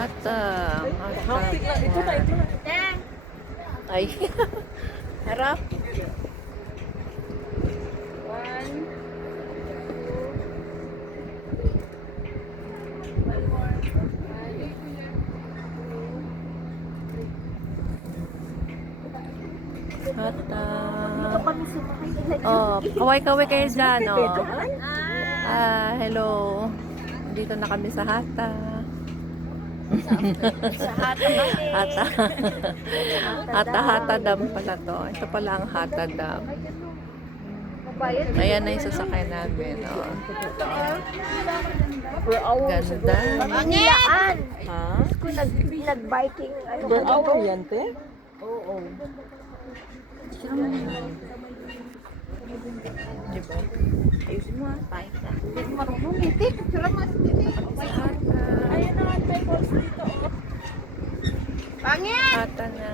Hatang. Hapit lang. Ito na. Ay. Harap. One. Hatang. Oh, kaway-kaway kayo dyan, oh. Hello. Dito na kami sa Hata. Sa hata ba? Hata. Hata-hata dam pala to. Ito pala ang Hata dam. Ayan na yung sasakay namin, oh. Per hour. Ganda. Pangilaan! Ha? Kung nag-biking, ano Per hour yan, te? Oo. Diba? Ayusin mo ha, tayo ka. Hindi mo marunong dito. Salamat dito. Hata. Ayun na, may balls dito. Pangit! Hata na.